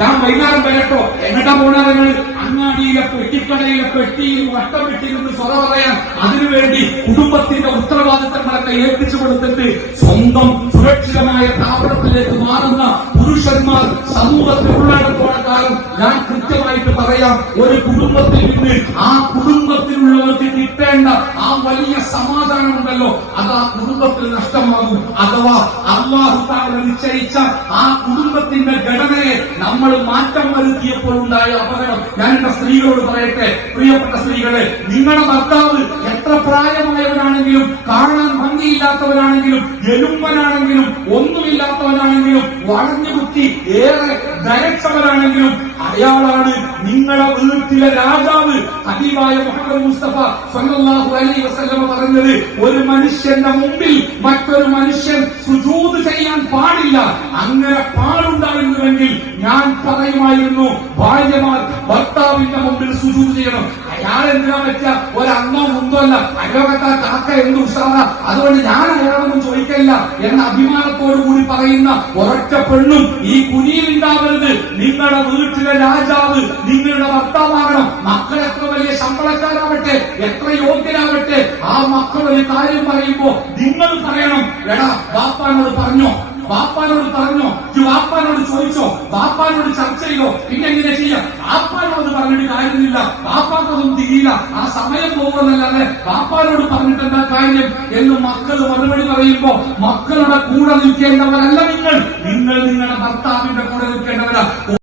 ഞാൻ വൈകുന്നേരം വരട്ടോ, എങ്ങട്ടാ പോണ നിങ്ങൾ? അങ്ങാടിയിലെ പെട്ടിക്കടയിലെ പെട്ടിയിൽ വട്ടം വെട്ടിരുന്ന് സ്വറ പറയാൻ, അതിനുവേണ്ടി കുടുംബത്തിന്റെ ഉത്തരവാദിത്തങ്ങളൊക്കെ ഏൽപ്പിച്ചു കൊടുത്തിട്ട് സ്വന്തം സുരക്ഷിതമായ താവളത്തിലേക്ക് മാറുന്ന പുരുഷന്മാർ സമൂഹത്തിൽ ഉള്ളിടത്തോളം കാലം ഞാൻ കൃത്യമായിട്ട് പറയാം, ഒരു കുടുംബത്തിൽ നിന്ന് ആ കുടുംബത്തിലുള്ളവർക്ക് കിട്ടേണ്ട ആ വലിയ സമാധാനമുണ്ടല്ലോ, അത് ആ കുടുംബത്തിൽ നഷ്ടമാകും. അഥവാ അല്ലാഹു തആല നിശ്ചയിച്ച ആ കുടുംബത്തിന്റെ ഘടനയെ നമ്മൾ മാറ്റം വരുത്തിയപ്പോൾ ഉണ്ടായ അപകടം. ഞാൻ എന്റെ സ്ത്രീകളോട് പറയട്ടെ, പ്രിയപ്പെട്ട സ്ത്രീകളെ, നിങ്ങളുടെ ഭർത്താവ് എത്ര പ്രായമായവനാണെങ്കിലും, കാണാൻ ഭംഗിയില്ലാത്തവനാണെങ്കിലും, എലുമ്പനാണെങ്കിലും, ഒന്നുമില്ലാത്തവനാണെങ്കിലും, വളഞ്ഞുകുത്തി ഏറെ ധരിച്ചവരാണെങ്കിലും, അയാളാണ് നിങ്ങളുടെ വീട്ടിലെ രാജാവ്. ഹബീബായ മുഹമ്മദ് മുസ്തഫ സ്വല്ലല്ലാഹു അലൈഹി വസല്ലം പറഞ്ഞത്, ഒരു മനുഷ്യന്റെ മുമ്പിൽ മറ്റൊരു മനുഷ്യൻ സുജൂദ് ചെയ്യാൻ പാടില്ല. അങ്ങനെ പാടുണ്ടായിരുന്നുവെങ്കിൽ ഞാൻ പറയുമായിരുന്നു, ഭാര്യമാർ ഭർത്താവിന്റെ മുമ്പിൽ സുജൂദ് ചെയ്യണം. അയാളെന്തിനാ വെച്ച ഒരന്നോ മുന്തോ അല്ല, അയലോകത്താ കാക്ക എന്ത് ഉഷാറ, അതുകൊണ്ട് ഞാൻ അയാളൊന്നും ചോദിക്കില്ല എന്ന അഭിമാനത്തോടു കൂടി പറയുന്ന ഒരൊറ്റ പെണ്ണും ഈ കുനിയിലുണ്ടാവരുത്. നിങ്ങളുടെ വീട്ടിലെ രാജാവ് നിങ്ങളുടെ ഭർത്താവാകണം. മക്കൾ എത്ര വലിയ ശമ്പളക്കാരാവട്ടെ, എത്ര യോഗ്യരാവട്ടെ, ആ മക്കൾ ഒരു കാര്യം പറയുമ്പോ നിങ്ങൾ പറയണം, എടാ ബാപ്പാനോട് പറഞ്ഞോ, ബാപ്പാനോട് പറഞ്ഞോ, ബാപ്പാനോട് ചോദിച്ചോ, ബാപ്പാനോട് ചർച്ച ചെയ്തോ, പിന്നെ എങ്ങനെ ചെയ്യാം? ബാപ്പാനോട് പറഞ്ഞിട്ട് കാര്യമില്ല, ബാപ്പാക്കൊന്നും തിരിയില്ല, ആ സമയം പോകുന്നല്ലാതെ ബാപ്പാനോട് പറഞ്ഞിട്ട് എന്താ കാര്യം എന്ന് മക്കൾ മറുപടി പറയുമ്പോ, മക്കളുടെ കൂടെ നിൽക്കേണ്ടവരല്ല നിങ്ങൾ, നിങ്ങൾ നിങ്ങളുടെ ഭർത്താവിന്റെ കൂടെ നിൽക്കേണ്ടവരാ.